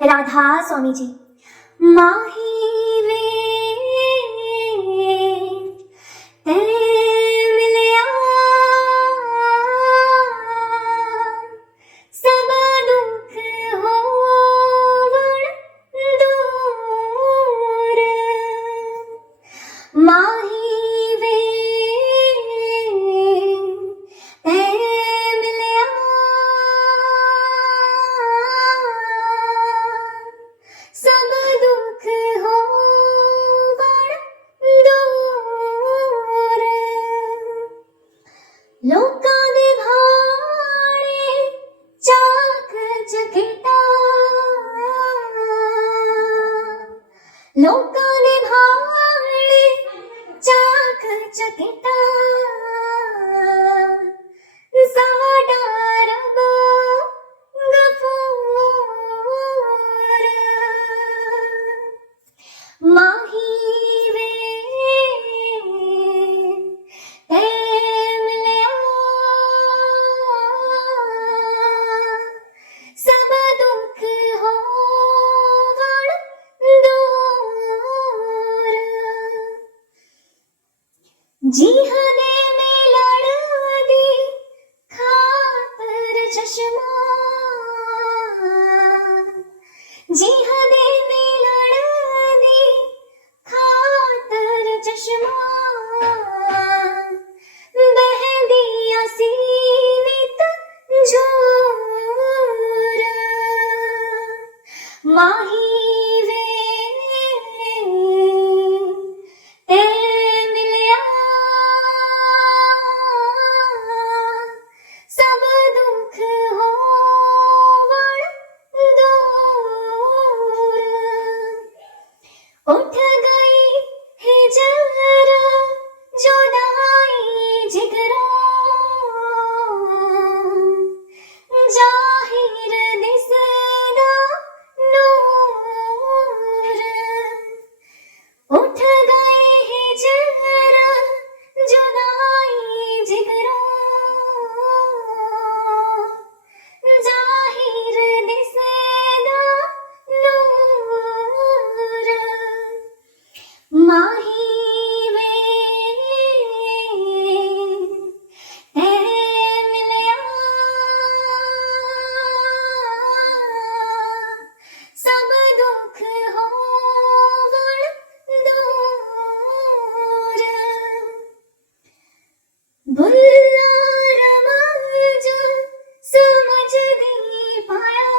राधा स्वामी जी। माही वे ते मिलया सब दुख होवण दूर। माही वे ते मिलया सब दुख होवण दूर। लोकां दे भाणे चाक चकिटा, लोकां दे भाणे चाक चकिटा, साडा रब गफूर। माही वे ते मिलया सब दुख होवण दूर। जी हदे मिलण दी खातर चश्मा, जी हदे मिलण दी खातर चश्मा, बहदिया सीवित जोर। माही वे ते मिलया सब दुख होवण दूर। उठ गई हिजर जुदाई जिगरा, जाहिर दिसदा नूर। उठ गई हिजर जुदाई जिगरा, जाहिर दिसदा नूर। माही वे ते मिलया सब दुख होवण दूर। बुल्ला रमज समझ दी पाया,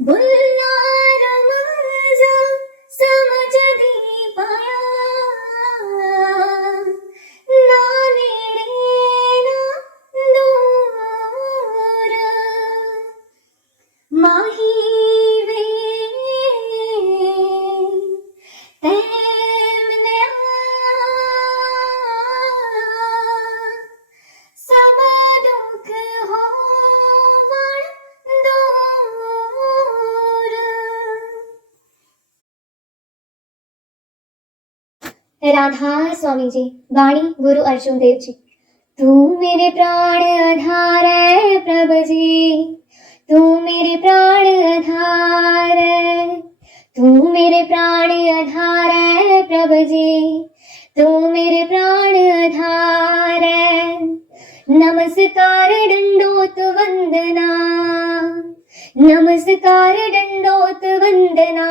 बुल्ला रमज समझ दी पाया, ना नेड़े ना दूर। माही वे ते मिलया सब दुख होवण दूर। राधा स्वामी जी। वाणी गुरु अर्जुन देव जी। तू मेरे प्राण आधार है प्रभु जी, तू मेरे प्राण आधार है, तू मेरे प्राण आधार है प्रभु जी, तू मेरे प्राण आधार है। नमस्कार दंडोत वंदना, नमस्कार दंडोत वंदना,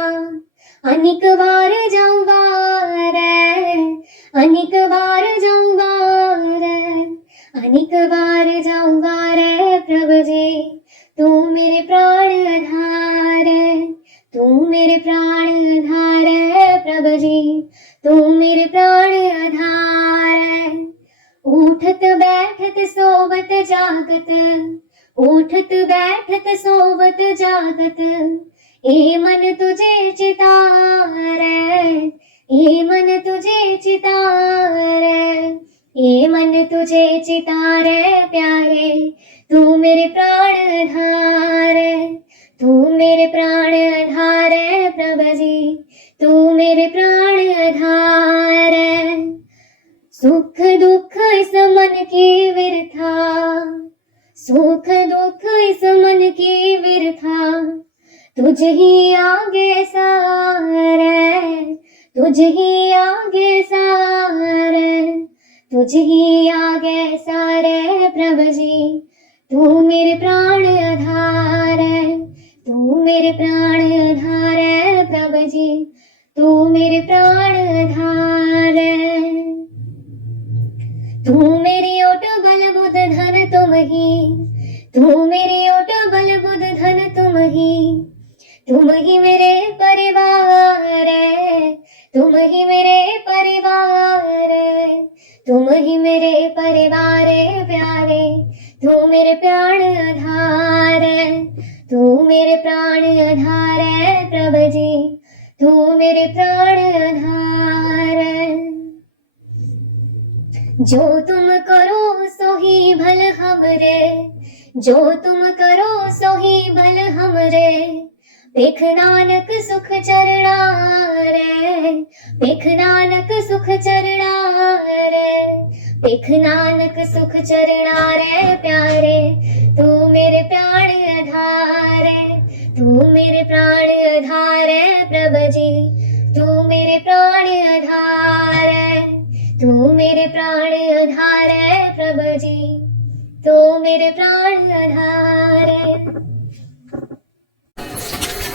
अनेक बार जाऊं वार, अनेक बार जाऊं वार, अनेक बार जाऊं वार प्रभु जी, तू मेरे प्राण आधार है, तू मेरे प्राण आधार है प्रभु जी, तू मेरे प्राण आधार है। उठत बैठत सोवत जागत, उठत बैठत सोवत जागत, ए मन तुझे चितारे, ए मन तुझे चितारे, ए मन तुझे चितारे प्यारे, तू मेरे प्राण आधार है, तू मेरे प्राण आधार है प्रभु जी, तू मेरे प्राण आधार है। सुख दुख इस मन की विरथा, सुख दुख इस मन की विरथा, तुझ ही आगे सारे, तुझ ही आगे सारे, तुझ ही आगे सारे प्रभु जी। तू मेरे प्राण आधार है, तू मेरे प्राण आधार है प्रभु जी, तू मेरे प्राण आधार है। तू मेरी ओट बल बुध धन तुम ही, तू मेरी ओट बल बुध धन तुम ही मेरे परिवार है, तुम ही मेरे परिवार है, तुम ही मेरे परिवार प्यारे। तू मेरे प्राण आधार है, तू मेरे प्राण आधार है प्रभु जी, तू मेरे प्राण आधार है। जो तुम करो सो ही भल हमरे, जो तुम करो सो ही भल हमरे। पेख नानक सुख चरणा रे, पेख नानक सुख चरणा रे, पेख नानक सुख चरणा रे प्यारे। तू मेरे प्राण आधार है, तू मेरे प्राण आधार है प्रभु जी, तू मेरे प्राण आधार है, तू मेरे प्राण आधार है प्रभु जी, तू मेरे प्राण आधार है।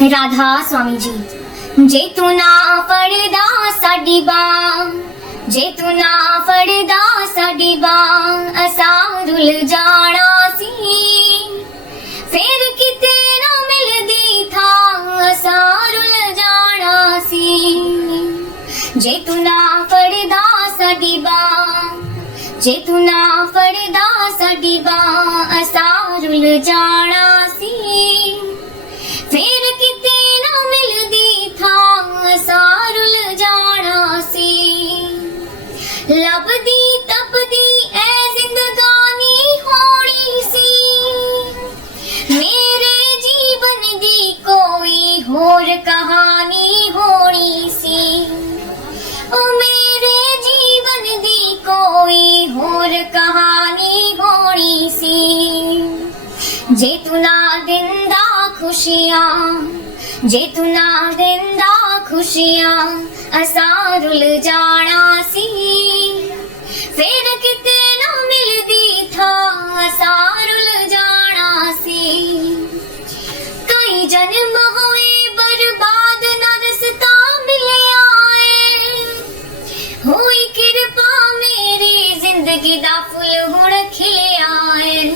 राधा स्वामी जी। जे तू ना फड़दा साडी बां, जे तू ना फड़दा साडी बां, असां रुल जाना सी। फिर किते ना मिलदी था, असां रुल जाना सी। जे तू ना फड़दा साडी बां, जे तू ना फड़दा साडी बां, असां रुल जाना सी। फिर किते ना मिलदी था, असां रुल जाना सी। लभदी तपदी ऐ जिंदगानी होनी सी, मेरे जीवन दी कोई होर कहानी होनी सी। ओ मेरे जीवन दी कोई होर कहानी होनी सी। जे तू ना दिंदा खुशियां, जे तू ना दिंदा खुशियां, असां रुल जाना सी। फिर किते ना मिलदी था, असां रुल जाना सी। कई जन्म होए बर्बाद, ना रस्ता मिलिया ऐ। होई कृपा मेरी जिंदगी दा फुल हुण खिलिया ऐ।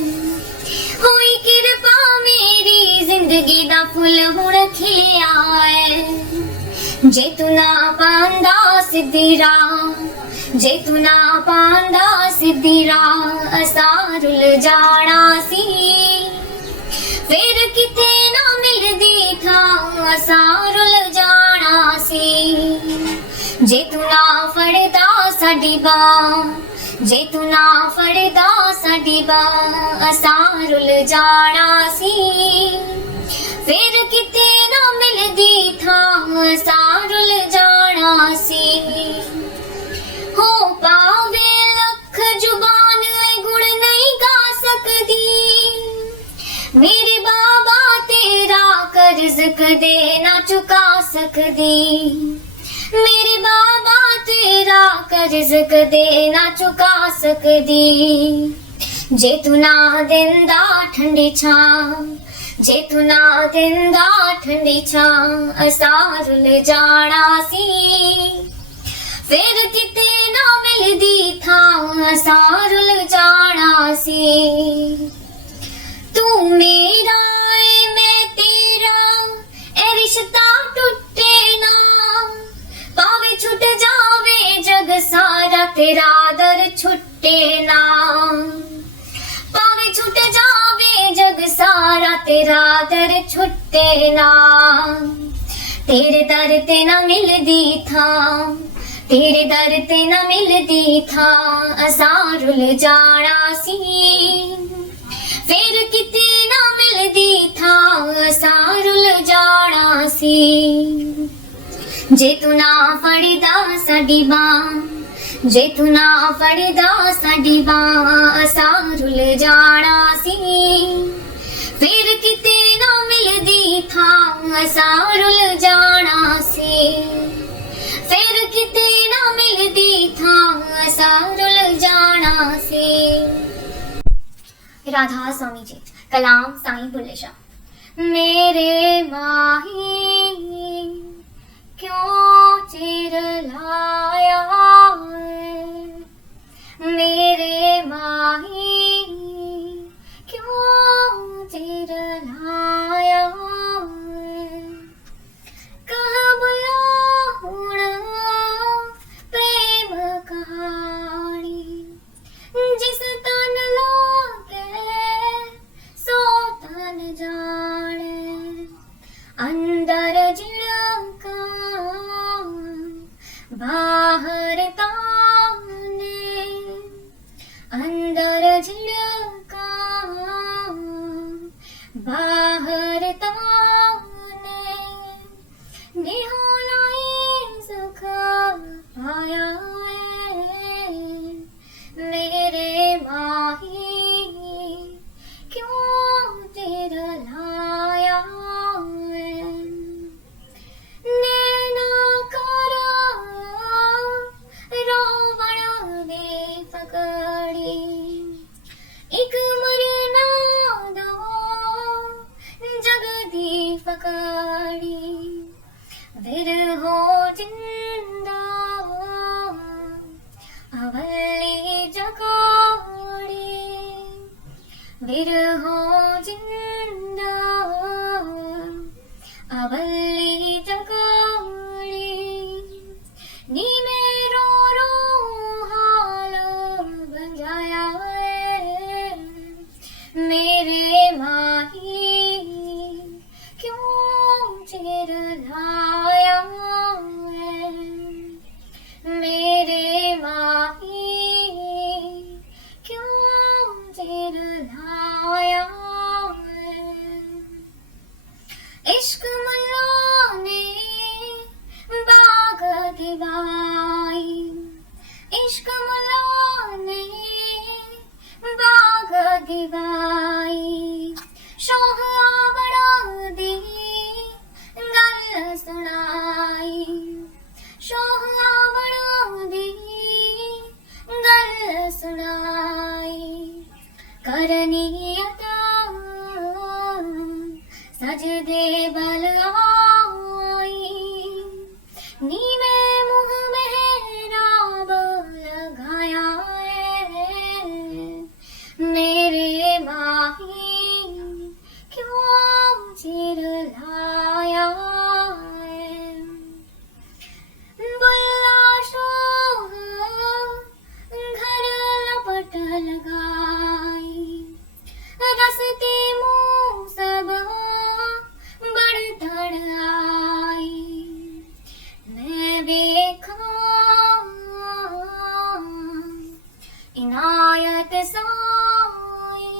होई कृपा मेरी जिंदगी दा फुल हुण खिलिया ऐ। जे तू ना पांदा सिद्धी राह, जे तू ना पांदा सिद्धी राह, असां रुल जाना सी। फिर किते ना मिलदी था, असां रुल जाना सी। जे तू ना फड़दा साडी बां, जे तू ना फड़दा साडी बां, असां रुल जाना सी। फिर किते ना मिलदी था, असां रुल जाना सी। हो पावे लख जुबान ऐ गुण नहीं गा सकदी, मेरे बाबा तेरा कर्ज कदे ना चुका सकदी। मेरे बाबा तेरा कर्ज कदे ना चुका सकदी। जे तू ना दिंदा ठंडी छां, जे तू ना दिंदा ठंडी छां, असां रुल जाना सी। फिर किते ना मिलदी था, असां रुल जाना सी। तू मेरा ऐ मैं तेरा, ए रिश्ता टूटे ना। पावे छुट जावे जग सारा, तेरा दर छुटे ना। पावे छुट जावे जग सारा, तेरा दर छुटे ना। तेरे दर ते ना मिलदी था, तेरे दर ते ना मिलदी था, असां रुल जाना सी। फिर किते ना मिलदी था, असां रुल जाना सी। जे तू ना फड़दा साडी बां, जे तू ना फड़दा साडी बां, असां रुल जाना सी। फिर किते ना मिलदी था, हसा रुल जाना से, फिर किते ना मिलती था हसा रुल जाना से। राधा स्वामी जी, कलाम साईं बुल्ले शाह। मेरे माही क्यों चिर लाया है, मेरे माही क्यों चिर लाया है, कह बुलाऊं प्रेम कहानी, जिस तन लागे सो तन जाने, अंदर जिनका बाहर ताने, अंदर जिनका बाहर ताने, निहोलाई सुख पाया है, मेरे माही क्यों चिर लाया है, नैना करा रोवण दे पकड़ी, एक मरना दो जग दी पकड़ी, विरहो जिंदा अवली जगाड़ी, विरहो जिंदा अवली जगाड़ी, नी में रो हाल बंजाया है, मेरे माही क्यों चिर लाया है, मेरे माही क्यों चिर लाया है। इश्क मुल्ला ने बाग दिवाई, इश्क मुल्ला ने बाग दिवाई, शोह बड़ा दी गल सुनाई, शोह बड़ा दी गल सुनाई, करनीयता सजदे बल आई, नी में मुँह मेहराब लगाया है, मेरे माही क्यों चिर लाया है, बुल्ला शोह घर लपट लगाई, रस्ते मुँह सब बढ़तड़ आई, मैं देखा इनायत साई,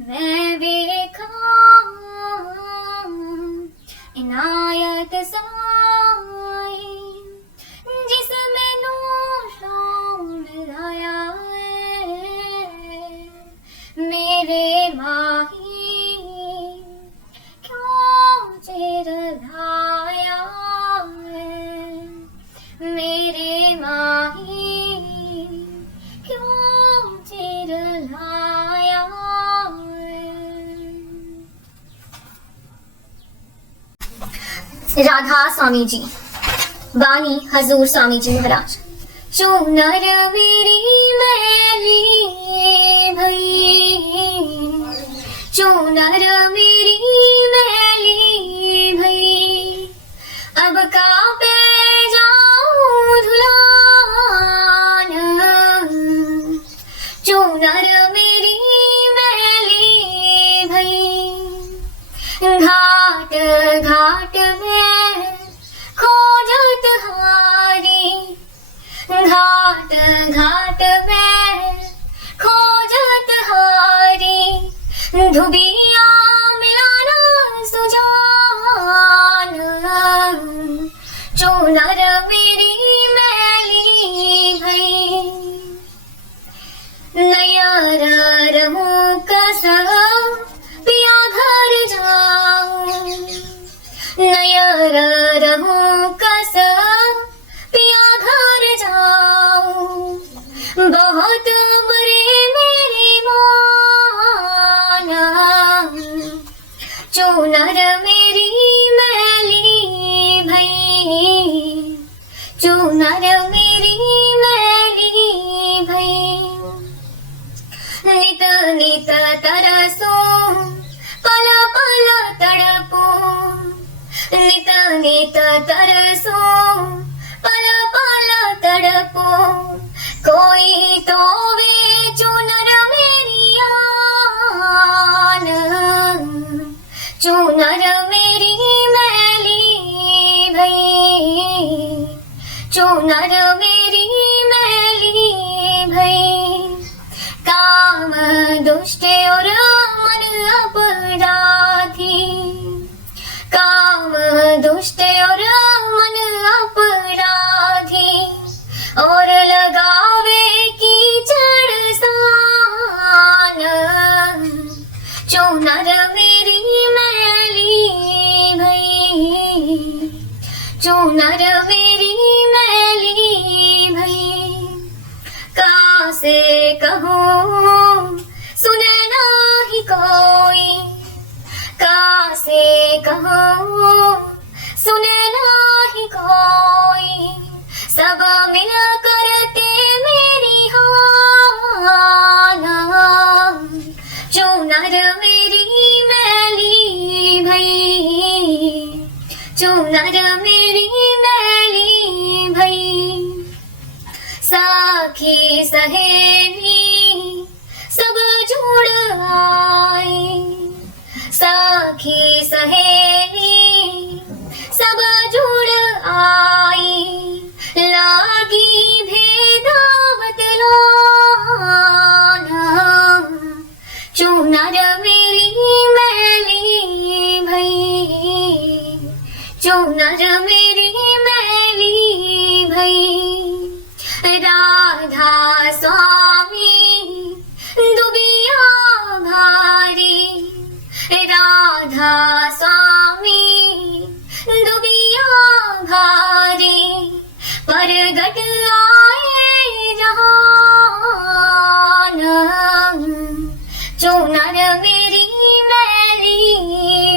मैं देखा इनायत साई, जिस मैनू शाम लाया है, मेरे माही क्यों चिर लाया है, मेरे माही क्यों चिर लाया है। राधा स्वामी जी, बानी हजूर स्वामी जी महाराज। चूनर मेरी मैली भई, चूनर मेरी मैली भई, अब का पे जाऊं धुलान, चूनर मेरी मैली भई, घाट घाट में खोजत हारी, घाट घाट में खोजत हारी, धुबिया मिलाना सुजान, चूनर मेरी मैली भई, नैयर रहूं कसम पिया घर जाऊं, चूनर मेरी मैली भई, चूनर मेरी मैली भई। नित नित तरसो पल पल तड़पो, नित नित तरसो पल पल तड़पो। कोई तो वे चूनर मेरी आन, चूनर मेरी मैली भई, चूनर मेरी मैली भई। काम दुष्ट और मन अपराधी, काम दुष्ट और मन अपराधी। और लगावे कीचड़ सान, चूनर मेरी मैली भई, चूनर मेरी मैली भई। कासे कहूँ सुने नाही कोई, कासे कहूँ सुने नाही कोई। सब मिल करते मेरी हान, चूनर मेरी मैली भई, चूनर मेरी मैली भई। साखी सहेली सब जुड़ आई, साखी सहेली सब जुड़ आई। लागी भेदावत लाना, चूनर मेरी मैली भई, चूनर मेरी मैली भई। राधा स्वामी दुबिया भारी, राधा स्वामी दुबिया भारी। परगट आए जहान, चूनर मेरी मैली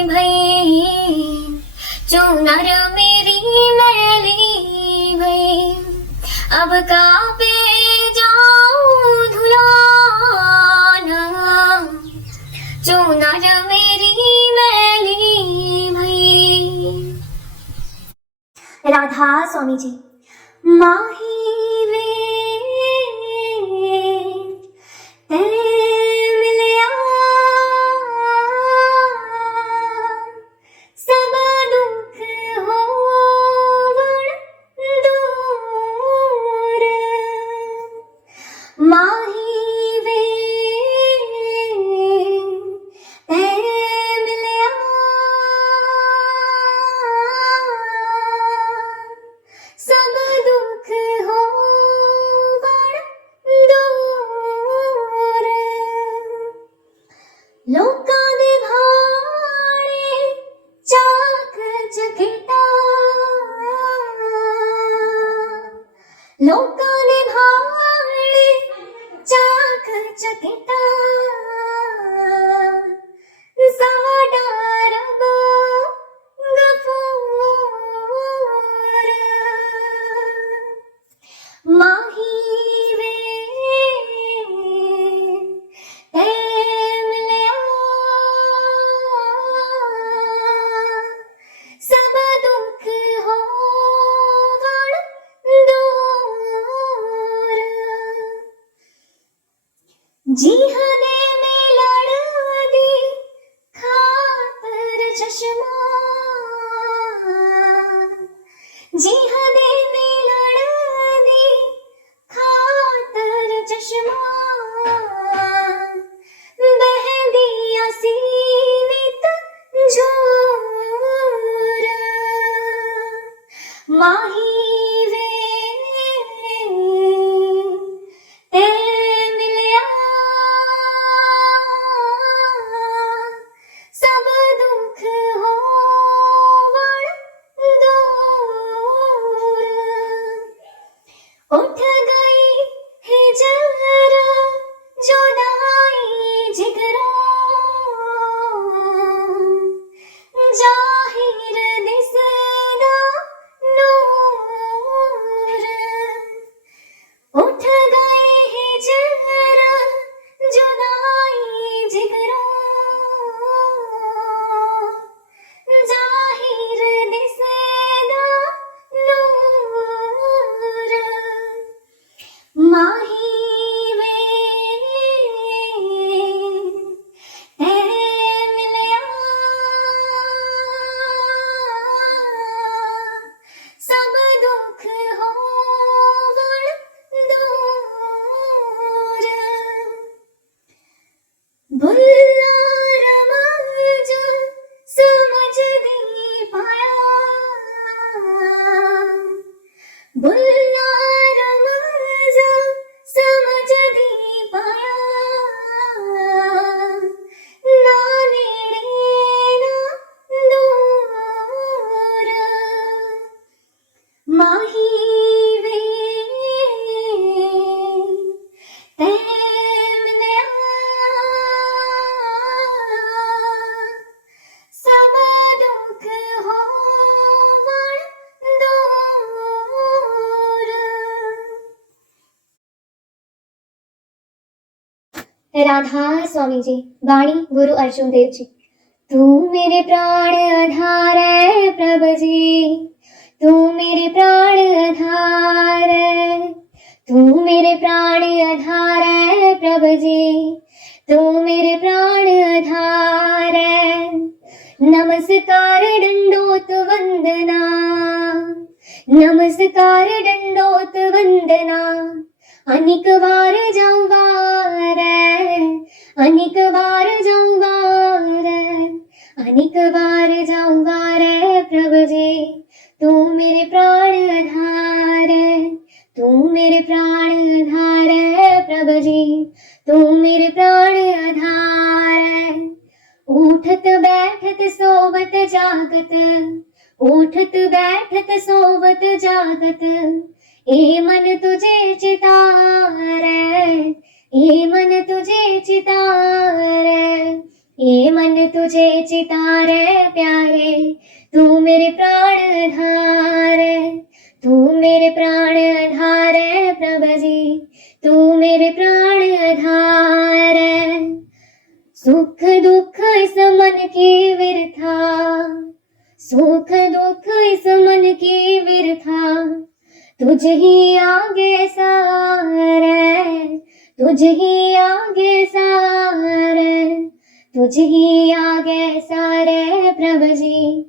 भई, चूनर मेरी मैली भई। अब कापे जाऊं धुलान, चूनर मेरी मैली भई। राधा स्वामी जी। माही वे ते मिलया, सब दुख होवण दूर। माही वे ते मिलया, सब दुख होवण दूर। लोकां दे भाणे चाक चकिटा, लोकां दे भाणे चाक चकिटा। साडा रब गफूर। माही वे ते मिलया, सब दुख होवण दूर। जिहदे मिलण दी खातर चश्मा, जिहदे मिलण दी खातर चश्मा। बहदिया सीनित जोर। माही वे ते मिलया, सब दुख होवण दूर। उठ गई हिजर जुदाई जिगरों, राधा स्वामी जी, बाणी गुरु अर्जुन देव जी। तू मेरे प्राण आधार है प्रभु जी, तू मेरे प्राण आधार है, तू मेरे प्राण आधार है प्रभु जी, तू मेरे प्राण आधार है। नमस्कार दंडोत वंदना, नमस्कार दंडोत वंदना, अनेक बार जाऊं वार, अनेक बार जाऊं वार, अनेक बार जाऊं वार प्रभु जी, तू मेरे प्राण आधार है, तू मेरे प्राण आधार है प्रभु जी, तू मेरे प्राण आधार है। उठत बैठत सोवत जागत, उठत बैठत सोवत जागत, ए मन तुझे चितारे, ए मन तुझे चितारे, ए मन तुझे चितारे प्यारे, तू मेरे प्राण आधार है, तू मेरे प्राण आधार है प्रभु जी, तू मेरे प्राण आधार है। सुख दुख इस मन की विरथा, सुख दुख इस मन की विरथा, तुझ ही आगे सारे, तुझ ही आगे सारे, तुझ ही आगे सारे प्रभु जी,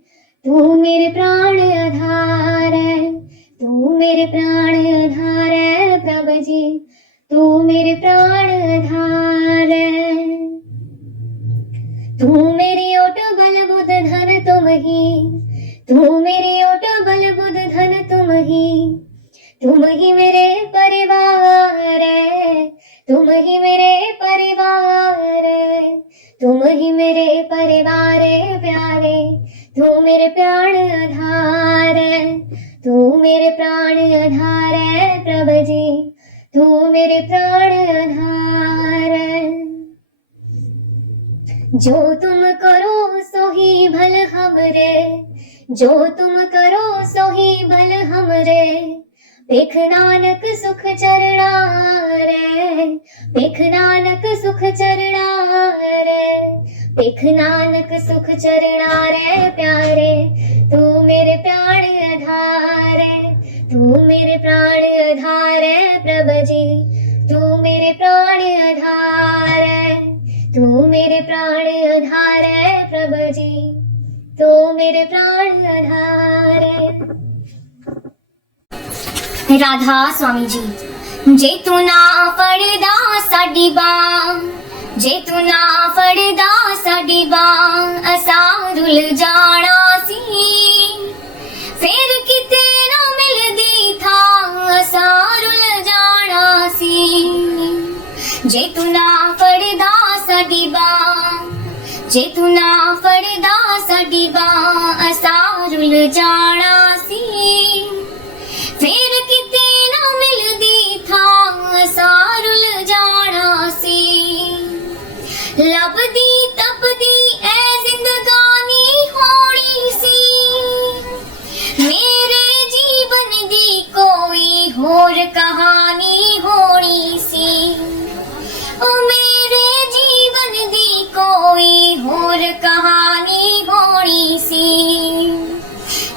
तू मेरे प्राण आधार है, तू मेरे प्राण आधार है प्रभु जी, तू मेरे प्राण आधार है। तू मेरी ओट बल बुध धन तुम ही, तू मेरी ओट बल बुध धन तुम ही मेरे परिवार है, तुम ही मेरे परिवार है, तुम ही मेरे परिवार प्यारे, तू मेरे प्राण आधार है, तू मेरे प्राण आधार है प्रभु जी, तू मेरे प्राण आधार है। जो तुम करो सो ही भल हमरे, जो तुम करो सो ही भल हमरे, पेख नानक सुख चरणा रे, पेख नानक सुख चरणा रे, पेख नानक सुख चरणा रे प्यारे, तू मेरे प्राण आधार है, तू मेरे प्राण आधार है प्रभु जी, तू मेरे प्राण आधार है, तू मेरे प्राण आधार है प्रभु जी, तू मेरे प्राण आधार है। राधा स्वामी जी। जे तू ना फड़दा साडी बांह, जे तू ना फड़दा साडी बांह, असां रुल जाना सी, फिर किते ना मिलदी था, असां रुल जाना सी। जे तू ना फड़दा साडी बांह, जे तू ना फड़दा साडी बांह, असां रुल जाना सी, फिर किते ना मिलदी था, असां रुल जाना सी। लभदी तपदी ऐ जिंदगानी होनी सी, मेरे जीवन दी कोई होर कहानी होनी सी, ओ मेरे जीवन दी कोई होर कहानी होनी सी।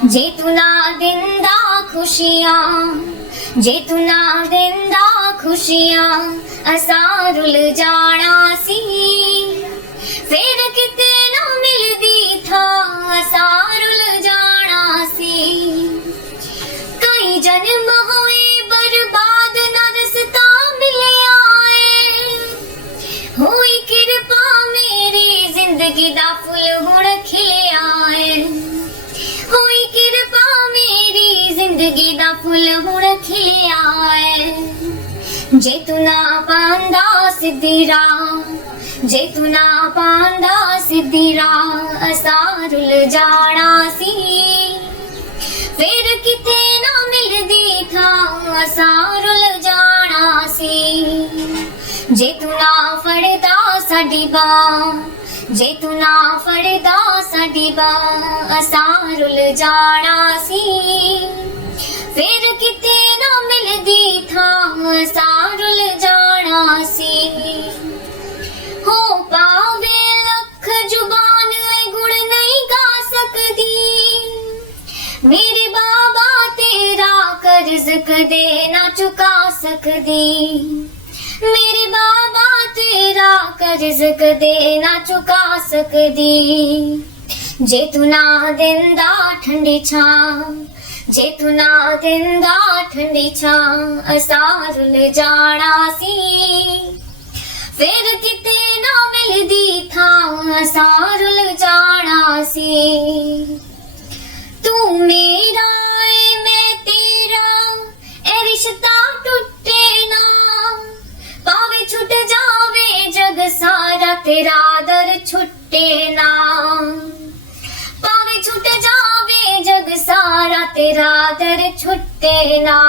जे तू ना दिंदा खुशियां, जे तू ना दिंदा खुशियां, असां रुल जाना सी, फिर किते ना मिलदी था, असां रुल जाना सी। कई जन्म होए बर्बाद ना रस्ता मिलिया ऐ, होई कृपा मेरी जिंदगी दा फुल हुण खिलिया ऐ, होई कृपा मेरी जिंदगी दा फुल हुण खिलिया ऐ। जे तू ना पांदा सिद्धी राह, जे तू ना पांदा सिद्धी राह, असां रुल जाना सी, फिर किते ना मिलदी था, असां रुल जाना सी। जे तू ना फड़दा साडी बांह, जे तू ना फड़दा साडी बांह, असां रुल जाना सी, फिर किते ना मिलदी था, असां रुल जाना सी। हो पावे लख जुबान ऐ गुण नहीं गा सकदी। मेरे बाबा तेरा कर्ज कदे ना चुका सकदी। मेरे बाबा तेरा कर्ज कदे ना चुका सकदी। जे तू ना दिंदा ठंडी छां, जे तू ना दिंदा ठंडी छां, असां रुल जाना सी। फिर किते ना मिलदी थां, असां रुल जाना सी। तू मेरा ऐ मैं तेरा, ए रिश्ता टुटे ना। पावे छुट जावे जग सारा, तेरा दर छुटे ना। पावे छुट जावे जग सारा, तेरा दर छुटे ना।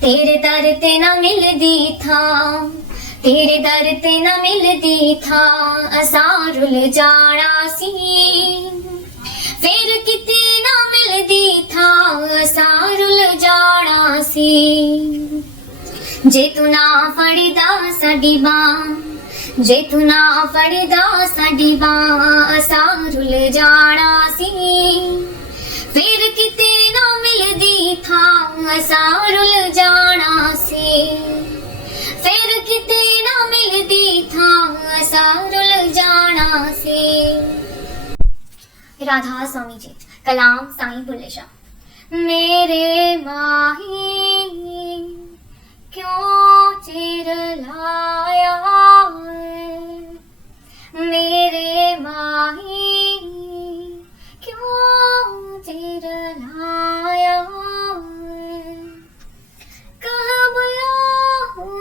तेरे दर ते ना मिलदी थां, तेरे दर ते ना मिलदी थां, असां रुल जाना सी। फिर किते ना मिलदी थां, असां रुल जाना सी। जे तू ना फड़दा साडी बांह, जे तू ना फड़दा साडी बांह, असां रुल जाना सी। फिर किते ना मिलदी थां, असां रुल जाना सी। फिर किते ना मिलदी थां, असां रुल जाना सी। राधा स्वामी जी, कलाम साईं बुल्ले शाह। मेरे माही क्यों चिर लाया है, मेरे माही क्यों चिर लाया है। कह बुलाऊं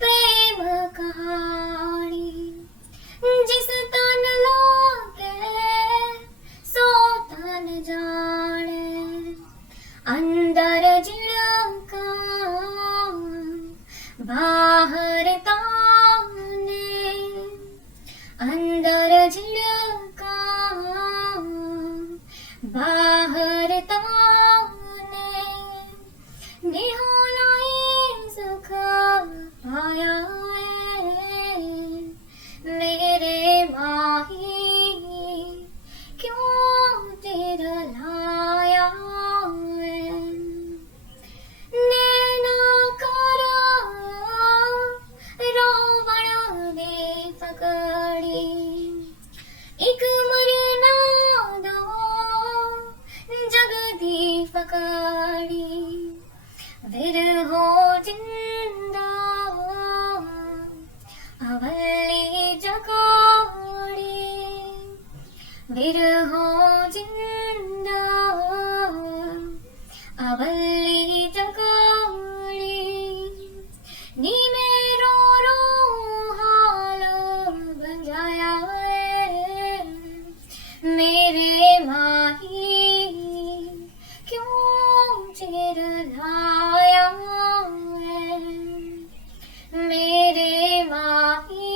प्रेम कहानी, जिस तन लागे सो तन जाने। अंदर झिड़का बाहर ताने, अंदर झिड़का बाहर ताने। निहोलाई सुख पाया है, मेरे माही क्यों चिर लाया है। नैना करा रोवण दे पकड़ी, एक मरना दो जग दी पकड़ी। विरहो जिंदा अवली जगाड़ी, विरहो जिंदा अवली जगाड़ी। नी में रो हाल बंजाया है, मेरे माही क्यों चिर लाया है। मेरे माही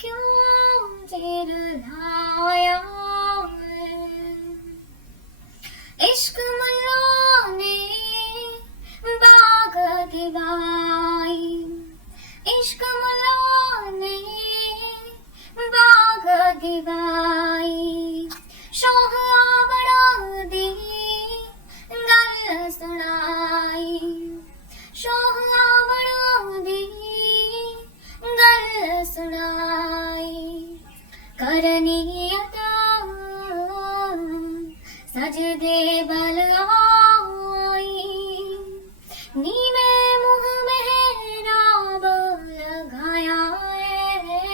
क्यों चिर लाया है। इश्क मुल्ला ने बाग दिवाई, इश्क मुल्ला ने बाग दिवाई। शोह आवड़ा दी गल सुनाई, शोह आवड़ा दी गल सुनाई। करनी अता सजदे बल आई, नी में मुँह मेहराब लगाया है।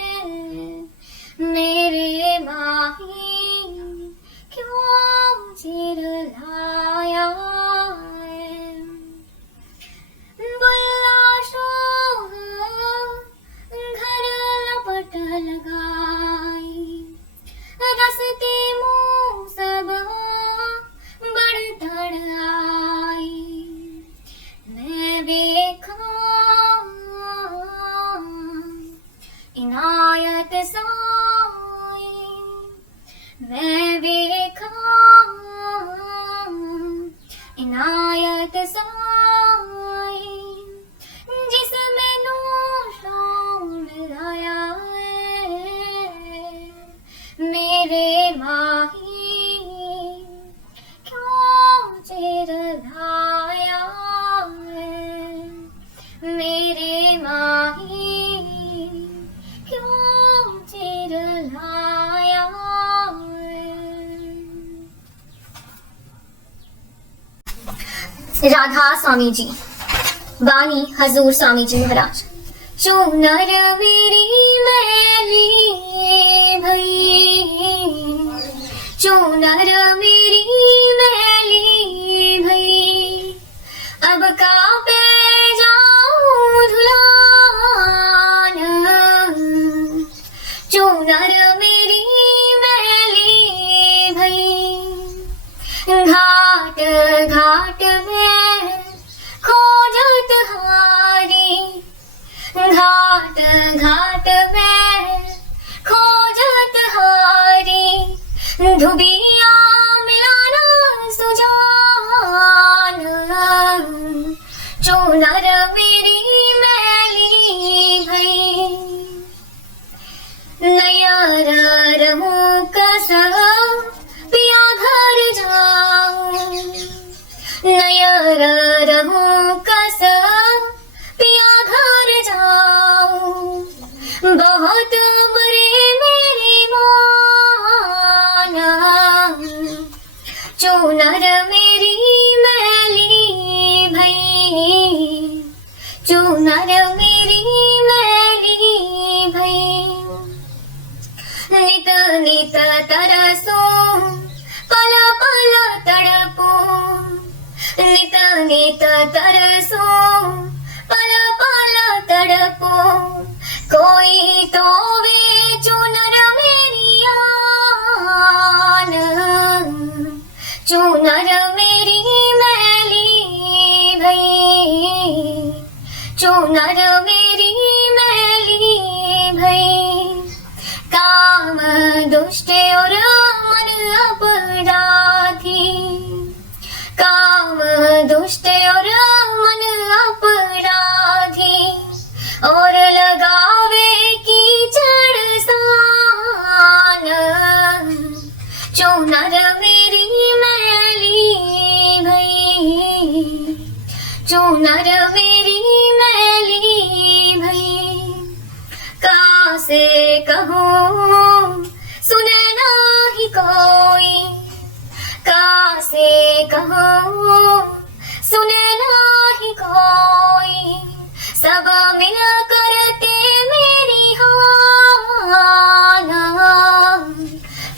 मेरे माही क्यों चिर लाया है। बुल्ला शोह घर लपट लगाई, रस्ते मुँह सब बढ़तड़ आई। मैं देखा इनायत साई, मैं देखा इनायत साई। जिस मैनू राधा स्वामी जी, बानी हजूर स्वामी जी महाराज। चूनर मेरी मैली भई, चूनर मेरी मैली भई, अब का पे जाऊं धुलान। चूनर मेरी मैली भई, घाट घाट में खोजत हारी, घाट घाट में खोजत हारी, धुबिया मिलाना सुजान। चूनर मेरी मैली भई, नैयर रहूं कसम पिया घर जाऊं, नैयर रहूं कसम पिया घर जाऊं। बहुत मरे मेरी मान, चूनर मेरी मैली भई, चूनर मेरी मैली भई। नित नित तरसूं पल पल तड़पूं, नित नित तरसूं पल पल तड़पूं। कोई तो वे चूनर मेरी आन, चूनर मेरी मैली भई, चूनर मेरी मैली भई। काम दुष्ट और मन अपराधी, काम दुष्ट और मन अपराधी, और लगावे कीचड़ सान। चूनर मेरी मैली भई, चूनर मेरी मैली भई। कासे कहूँ सुने नाही कोई, कासे कहूँ सुने नाही कोई, सब मिल करते मेरी हान।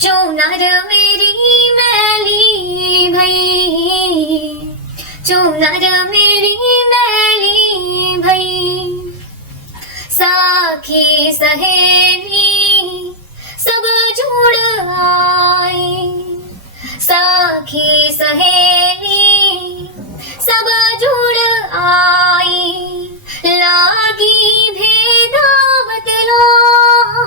चूनर मेरी मैली भई, चूनर मेरी मैली भई। साखी सहेली सब जुड़ आई, साखी सहेली सब जुड़ आई, लागी भेदा बतलाना।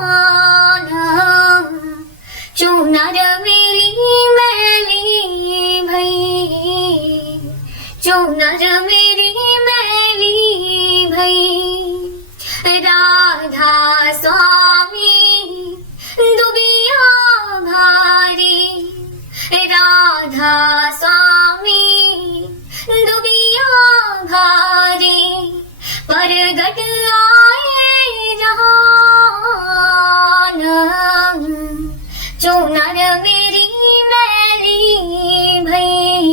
चूनर मेरी मैली भई, चूनर मेरी मैली भई। राधा स्वामी दुबिया भारी, राधा स्वामी दुबिया भारी, परगट आए जहान। चूनर मेरी मैली भई,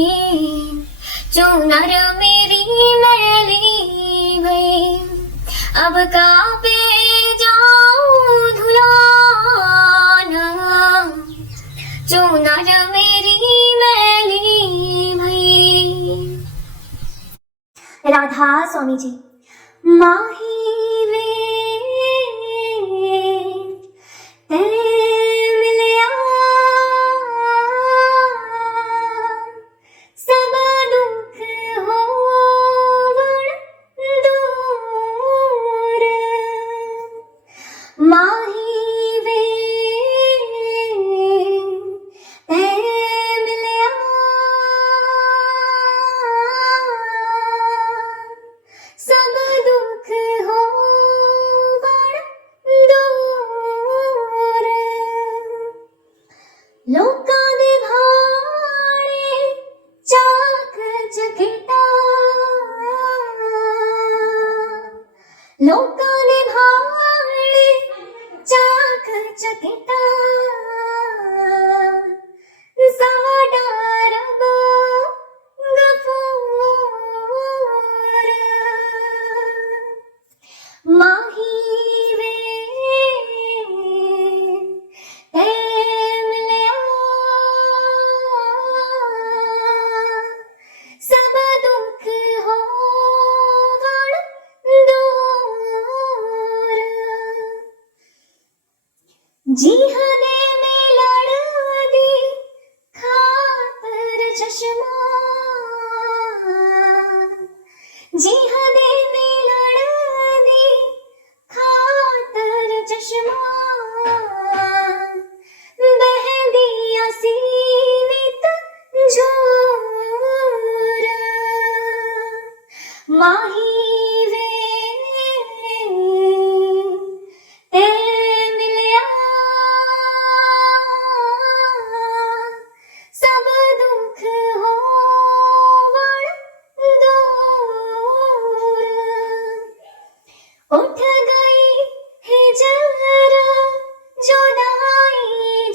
चूनर मेरी मैली भई, अब का पे जाऊं धुलान। चूनर मेरी मैली भई। राधा स्वामी जी, माही वे ते मिलया, सब दुख होवण दूर। माही वे ते मिलया, सब दुख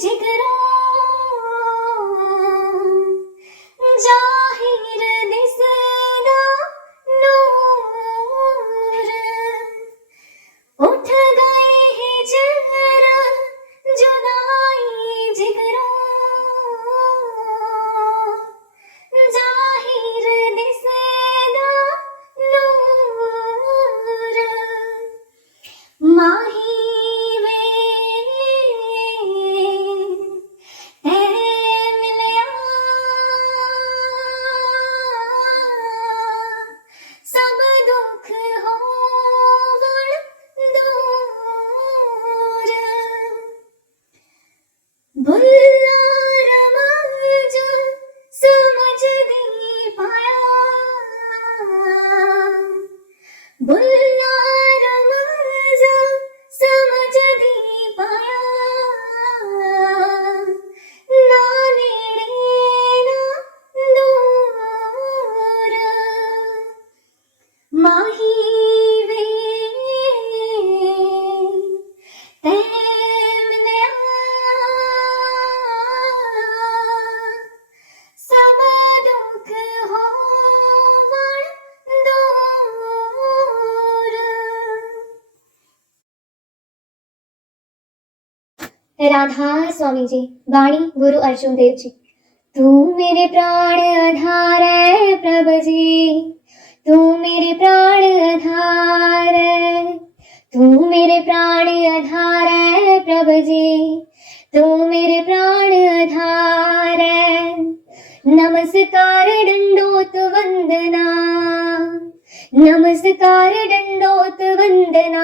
जिगरा जाहिर दिसदा नूर उठ गए हिजर जुदाई जिगरा जाहिर दिसदा नूर माही वे ऐ मिलया सब दुख होवण दूर भुल्ला रमज समझ दी पाया भुल्ला रमज समझ दी पाया ना नेड़े ना दूर माही वे तै मिलया सब दुख होवण दूर। राधा स्वामी जी। वाणी गुरु अर्जुन देव जी। तू मेरे प्राण आधार है प्रभु जी, तू मेरे प्राण आधार है, तू मेरे प्राण आधार है प्रभु जी, तू मेरे प्राण आधार है। नमस्कार दंडोत वंदना, नमस्कार दंडोत वंदना,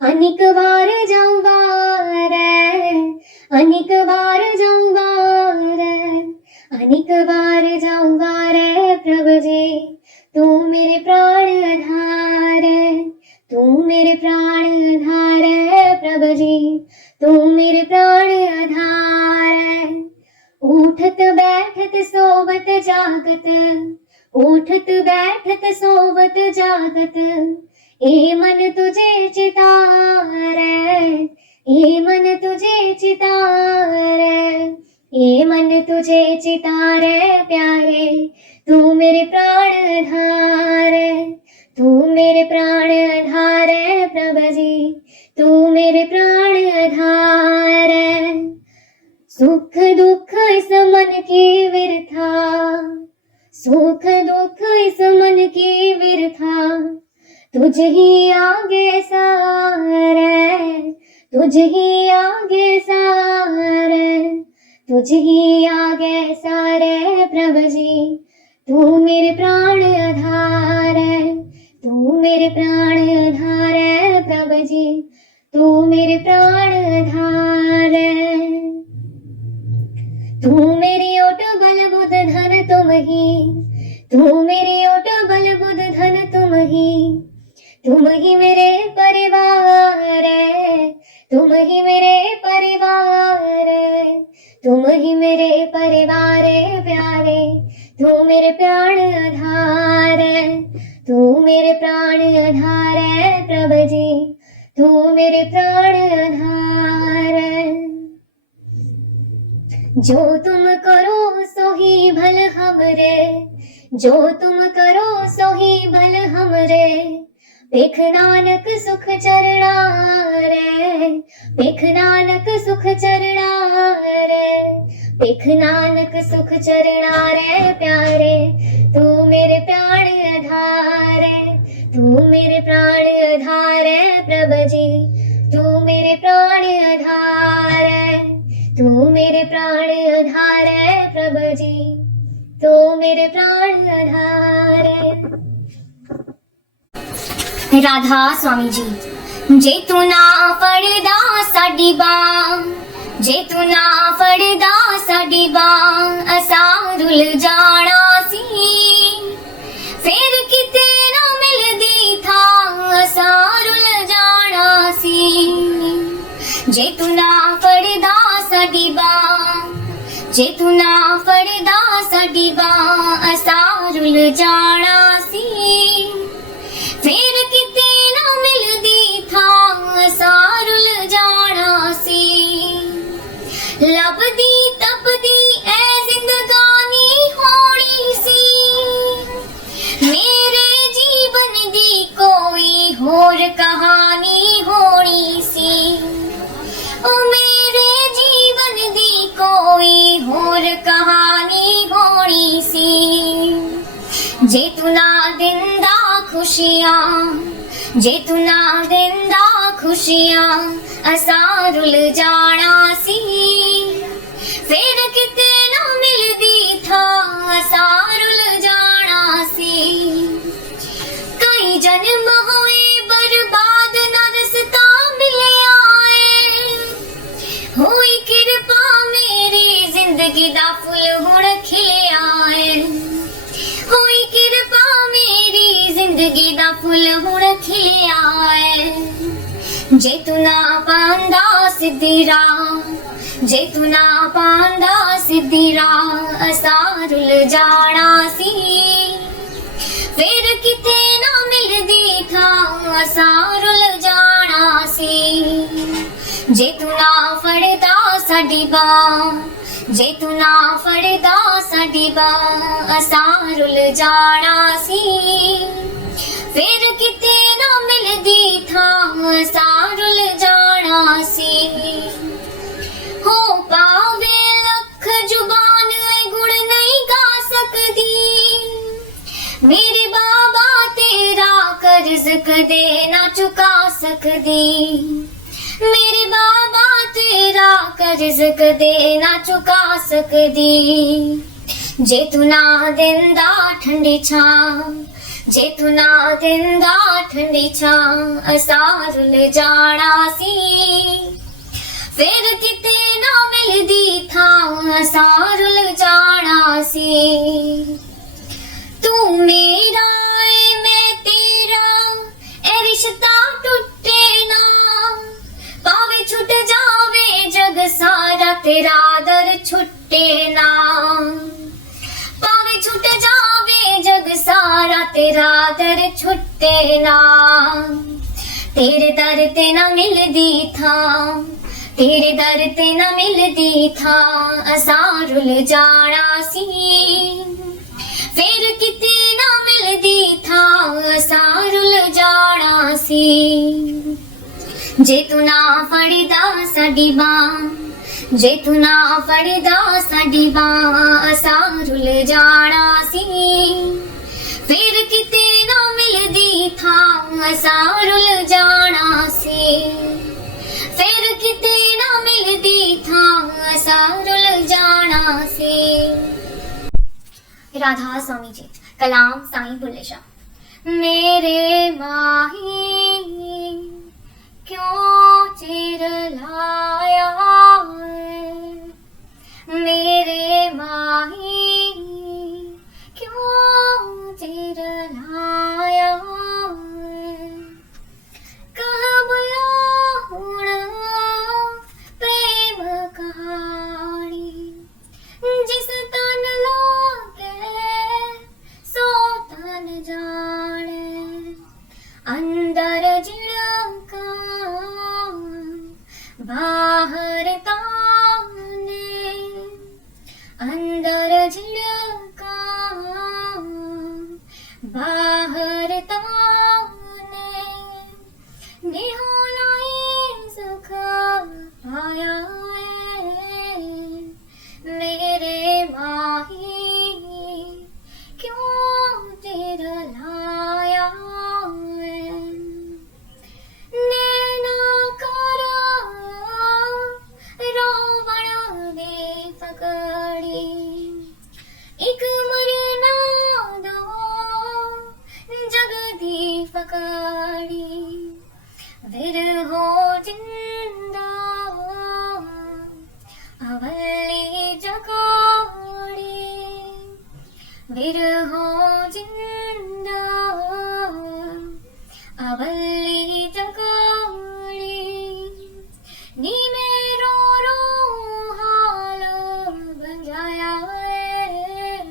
अनेक बार जाऊं वार, अनेक बार जाऊं वार, अनेक बार जाऊं वार प्रभु जी, तू मेरे प्राण आधार है, तू मेरे प्राण आधार है प्रभु जी, तू मेरे प्राण आधार है। उठत बैठत सोवत जागत, उठत बैठत सोवत जागत, ए मन तुझे चितारे, ए मन तुझे चितारे, ए मन तुझे चितारे प्यारे, तू मेरे प्राण आधार है, तू मेरे प्राण आधार है प्रभु जी, तू मेरे प्राण आधार है। सुख दुख इस मन की विरथा, सुख दुख इस मन की विरथा, तुझ ही आगे सारे, तुझ ही आगे सारे, तुझ ही आगे सारे प्रभु जी, तू मेरे प्राण आधार है, तू मेरे प्राण आधार है प्रभु जी, तू मेरे प्राण आधार है। तू मेरी ओट बल बुध धन तुम ही, तू मेरी ओट बल बुध धन तुम ही मेरे परिवार है, तुम ही मेरे परिवार है, तुम ही मेरे परिवार है प्यारे, तू मेरे प्राण आधार है, तू मेरे प्राण आधार है प्रभु जी, तू मेरे प्राण आधार है। जो तुम करो सो ही भल हमरे, जो तुम करो सो ही भल हमरे, पेख नानक सुख चरणा रे, पेख नानक सुख चरणा रे, पेख नानक सुख चरणा रे प्यारे, तू मेरे प्राण आधार है, तू मेरे प्राण आधार है प्रभु जी, तू मेरे प्राण आधार है, तू मेरे प्राण आधार है प्रभु जी, तू मेरे प्राण आधार है। राधा स्वामी जी। जे तू ना फड़दा साडी बां, जे तू ना फड़दा साडी बां, असां रुल जाना सी, फिर किते ना मिलदी था, असां रुल जाना सी। जे तू ना फड़दा साडी बां, जे तू ना फड़दा साडी बां, असां रुल जाना सी, फिर किते ना मिलदी था, असां रुल जाना सी। लभदी तपदी ऐ जिंदगानी होनी सी, मेरे जीवन दी कोई होर कहानी होनी सी, ओ मेरे जीवन दी कोई होर कहानी होनी सी। जे तू ना दिंदा खुशियां, जे तू ना दिंदा खुशियां, असां रुल जाना सी, फिर किते ना मिलदी था असां रुल जाना सी। कई जन्म होए बर्बाद ना रस्ता मिलिया है, होई कृपा मेरी जिंदगी दा फुल हुण खिलिया है, होई कृपा मेरी जिंदगी दा फुल हुण खिलिया है। जे तू ना पांदा सिद्धी राह, जे तू ना पांदा सिद्धी राह, असां रुल जाना सी, फिर किते ना मिलदी था असां रुल जाना सी। जे तू ना फड़दा साडी बाह, जे तू ना फड़दा साडी बाह, असां रुल जाना सी, फिर किते ना मिलदी था असां रुल जाना सी। हो पावे लख जुबान ऐ गुण नहीं गा सकदी, मेरे बाबा तेरा कर्ज कदे ना चुका सकदी, मेरे बाबा तेरा कर्ज कदे ना चुका सकदी। जे तू ना दिंदा ठंडी छां, जे तू ना दिंदा ठंडी छां, असां रुल जाना सी, फिर किते ना मिलदी थां असां रुल जाना सी। तू मेरा ऐ मैं तेरा, ए रिश्ता टुटे ना, पावे छुट जावे जग सारा, तेरा दर छुटे ना, पावे छुट जावे जग सारा, तेरा दर छुटे ना। तेरे दर ते ना मिलदी था, तेरे दर ते ना मिलदी था, असां रुल जाना सी, फिर किते ना मिलदी था असां रुल जाना सी। जे तू ना फड़दा साडी बाह, जे तू ना फड़दा साडी बाह, असां रुल जाना सी, फिर किते ना मिलदी था असां रुल जाना सी, फिर किते ना मिलदी था असां रुल जाना सी। राधा स्वामी जी, कलाम साईं बुल्ले शाह। मेरे माही क्यों चिर लाया है, मेरे माही क्यों चिर लाया है, कह बुला हुण प्रेम कहानी, जिस तन लागे सो तन जाने, अंदर झिड़का बाहर ताने, अंदर झिड़का बाहर ताने, निहोलाई सुख पाया है, मेरे माही क्यों चिर लाया है। नैना करा रोवण दे पकड़ी, एक मरना दो जगदी पकड़ी, फिर हो जिंदा अवली जगाड़ी, फिर हो जिंदा अवली जगाड़ी, नी मेरो रो हाल बंजाया है,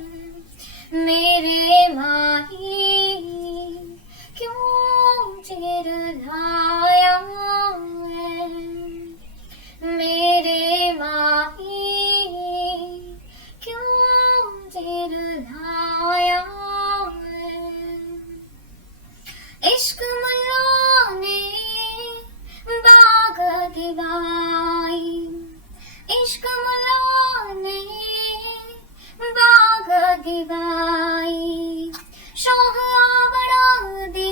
मेरे माही क्यों चिर लाया है, मेरे माही इश्क मुला ने बाग दिवाई शोह आवड़ा दी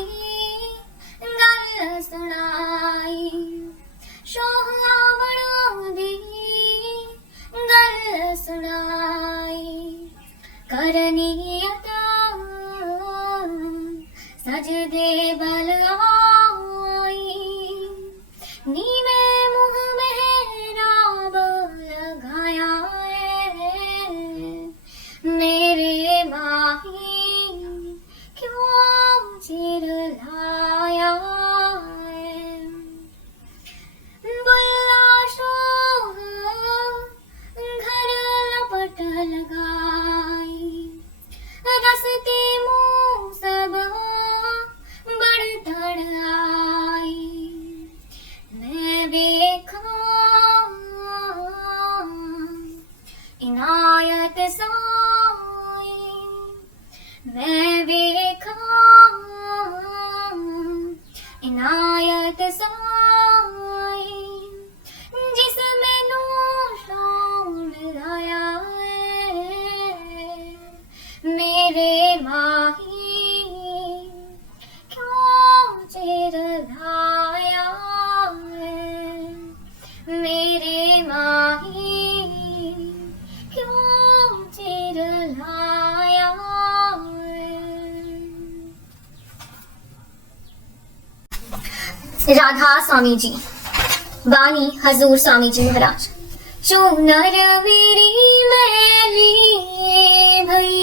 गल सुनाई शोह आवड़ा दी गल सुनाई करनी अता सजदे बल आई नीवे मुँह मेहराब लगाया है मेरे माही क्यों चिरलाया है बुल्ला शोह घर लपट लगाई रस्ते मुँह सब बढ़ आई मैं देखा इनायत साई मैं देखा इनायत साई जिस मैनू शाम लाया है मेरे माही क्यों चिरलाया है मेरे माही क्यों चिरलाया है। राधा स्वामी जी बानी हजूर स्वामी जी महाराज चूनर मेरी मैली भई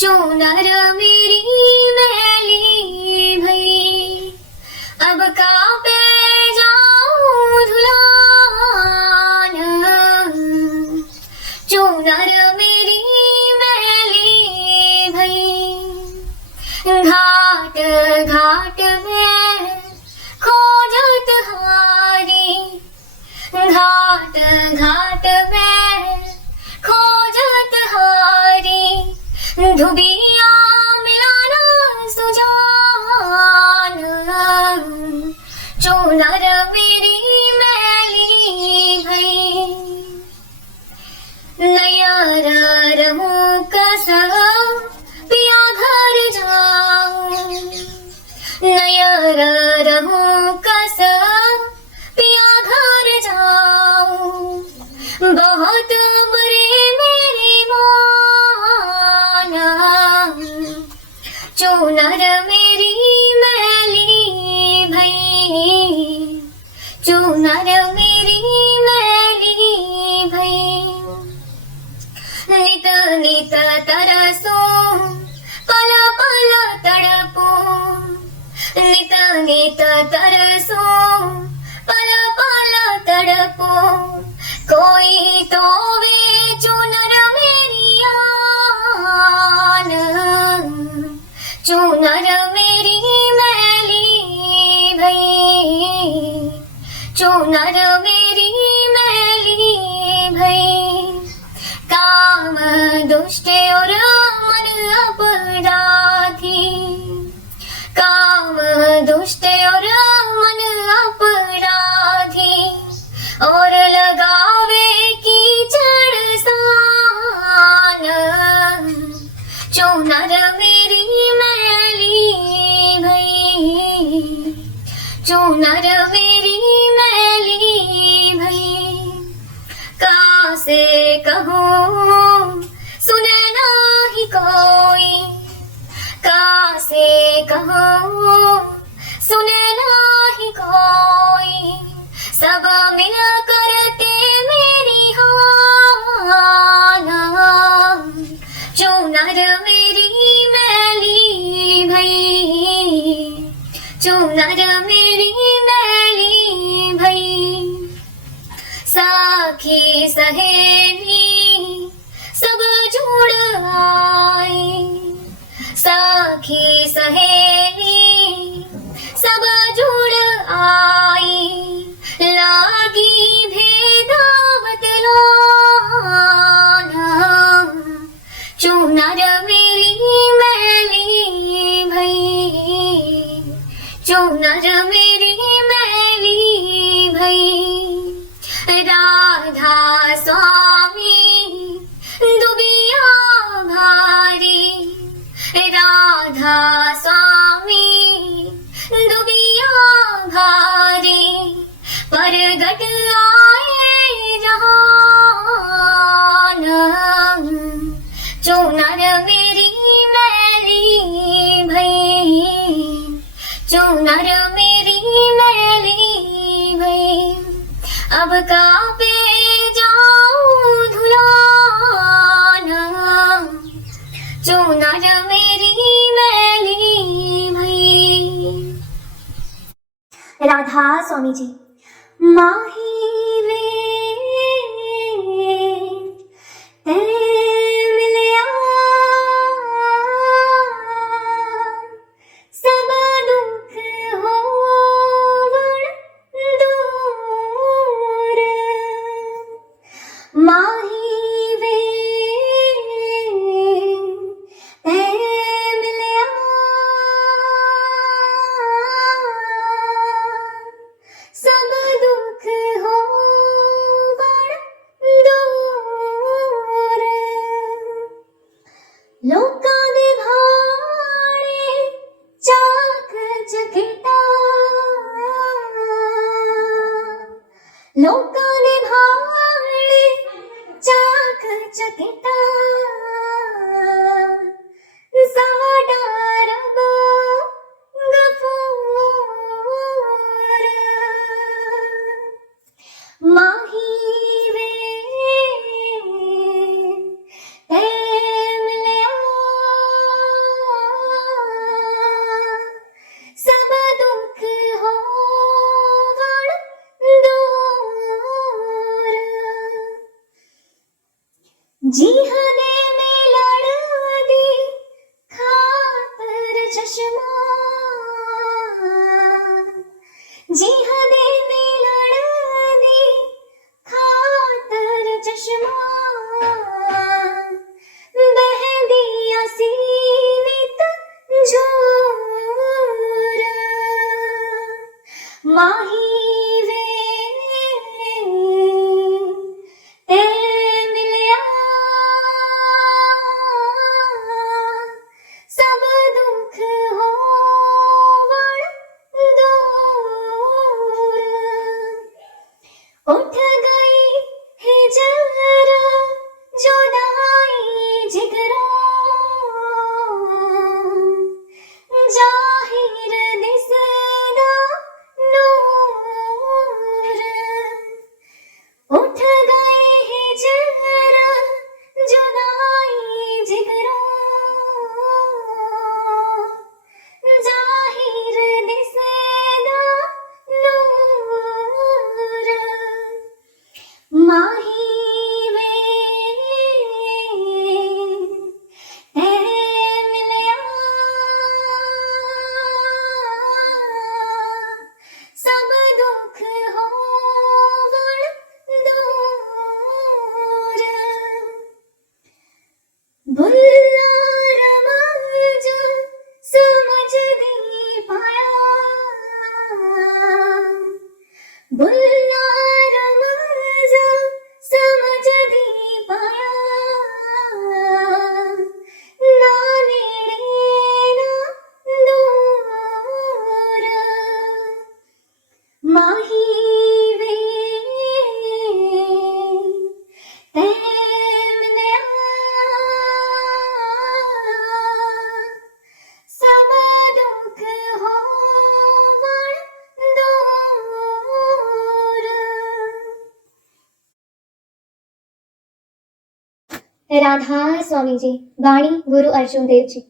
चूनर मेरी मैली भई अब का पे जाऊं धुलान चूनर मेरी मैली भई घाट घाट में खोजत हारी घाट घाट में खोजत हारी धुबिया मिलाना सुजान चूनर मेरी मैली भई नैयर रहूं कसम पिया घर जाऊं नैयर रहूं कसम पिया घर जाऊं बहुत मरे मेरी मान चूनर मेरी मैली भई चूनर मेरी मैली भई नित नित तरसूं पल पल तड़पूं नित नित तरसूं पल पल तड़पूं कोई तो वे चूनर मेरी आन चूनर मेरी मैली भई चूनर मेरी मैली भई काम दुष्ट और मन अपराधी काम दुष्ट और मन अपराधी और लगावे कीचड़ सान चूनर मेरी मैली भई चूनर मेरी मैली भई कासे कहूँ सुने नाही कोई कासे कहूँ सुने नाही कोई सब मिल करते मेरी हान चूनर मेरी मैली भई चूनर मेरी मैली भई साखी सहेली सब जुड़ आई साखी सहेली सब जुड़ आई लागी भेदावत लाना चूनर मेरी मैली भई चूनर मेरी मैली भई राधा स्वामी दुबिया भारी, राधा स्वामी दुबिया भारी, परगट आए जहान, चुनर मेरी मैली भई, चुनर मेरी मैली भई, अब कापे जाऊं धुलान, चुनर मेरी मैली भई। राधा स्वामी जी। माही वे ते मिलया, सब दुख होवण दूर, माही वे ते मिलया, सब दुख होवण दूर, लोकां दे भाणे चाक चकिता, लोकां दे भाणे चाक चकिता, साडा रब गफूर, माही वे ते मिलया, सब दुख होवण दूर, जी हदे मिलण दी खातर चश्मा, जी हदे मिलण दी खातर चश्मा, बहदिया सीनित झूर, माही वे ते मिलया, सब दुख होवण दूर, उठ गई हिजर जुदाई जिगरा, जाहिर दिसदा नूर, उठ गई हिजर जुदाई जिगरा, जाहिर दिसदा नूर, माही वे ते मिलया, सब दुख होवण दूर, बुल्ला रमज समझ दी पाया, बुल्ला रमज समझ दी पाया, ना नेड़े ना दूर, माही वे ते मिलया, सब दुख होवण दूर। राधा स्वामी जी। वाणी गुरु अर्जुन देव जी।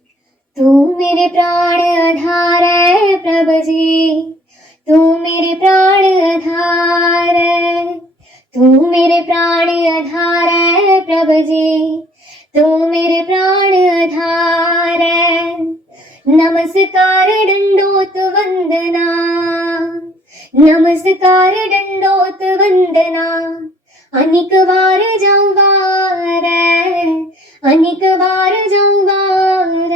तू मेरे प्राण आधार है प्रभु जी, तू मेरे प्राण आधार है, तू मेरे प्राण आधार है प्रभु जी, तू मेरे प्राण आधार है। नमस्कार दंडोत वंदना, नमस्कार दंडोत वंदना, अनेक बार जाऊं वार, अनेक बार जाऊं वार,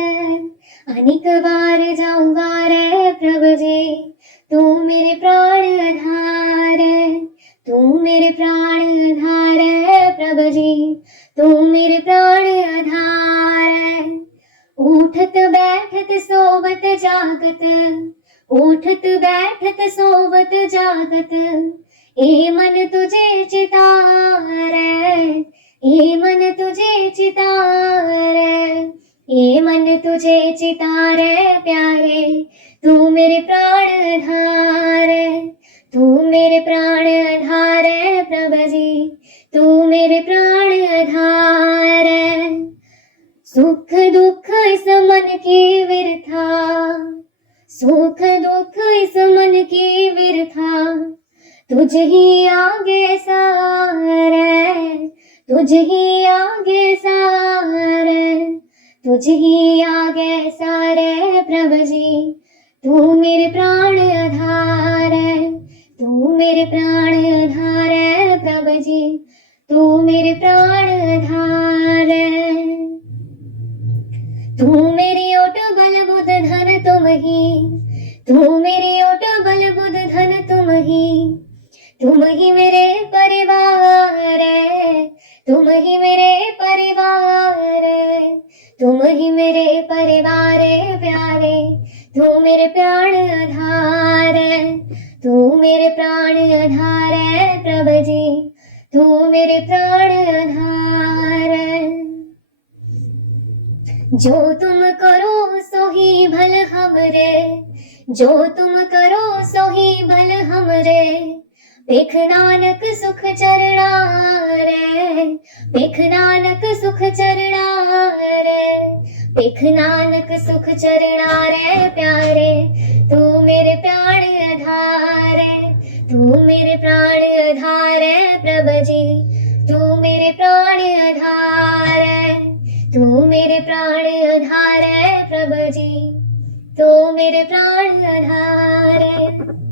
अनेक बार जाऊं वार प्रभु जी, तू मेरे प्राण आधार, तू मेरे प्राण आधार है प्रभु जी, तू मेरे प्राण आधार है। उठत बैठत सोवत जागत, उठत बैठत सोवत जागत, ए मन तुझे चितारे, ए मन तुझे चितारे, ए मन तुझे चितारे प्यारे। तू मेरे प्राण आधार है, तू मेरे प्राण आधार है प्रभु जी, तू मेरे प्राण आधार है। सुख दुख इस मन की विरथा, सुख दुख इस मन की विरथा, तुझ ही आगे सारे, तुझ ही आगे सारे, तुझ ही आगे सारे प्रभु जी। तू मेरे प्राण आधार है, तू मेरे प्राण आधार है प्रभु जी, तू मेरे प्राण आधार है। तू मेरी ओट बल बुध धन तुम ही, तू मेरी ओट बल बुध धन तुम ही मेरे परिवार है, तुम ही मेरे परिवार है, तुम ही मेरे परिवार है प्यारे। तू मेरे प्राण आधार है, तू मेरे प्राण आधार है प्रभु जी, तू मेरे प्राण आधार है। जो तुम करो सो ही भल हमरे, जो तुम करो सो ही भल हमरे। पेख नानक सुख चरणा रे, पेख नानक सुख चरणा रे, पेख नानक सुख चरणा रे प्यारे। तू मेरे प्राण आधार है, तू मेरे प्राण आधार है प्रभु जी, तू मेरे प्राण आधार है, तू मेरे प्राण आधार है प्रभु जी, तू मेरे प्राण आधार है।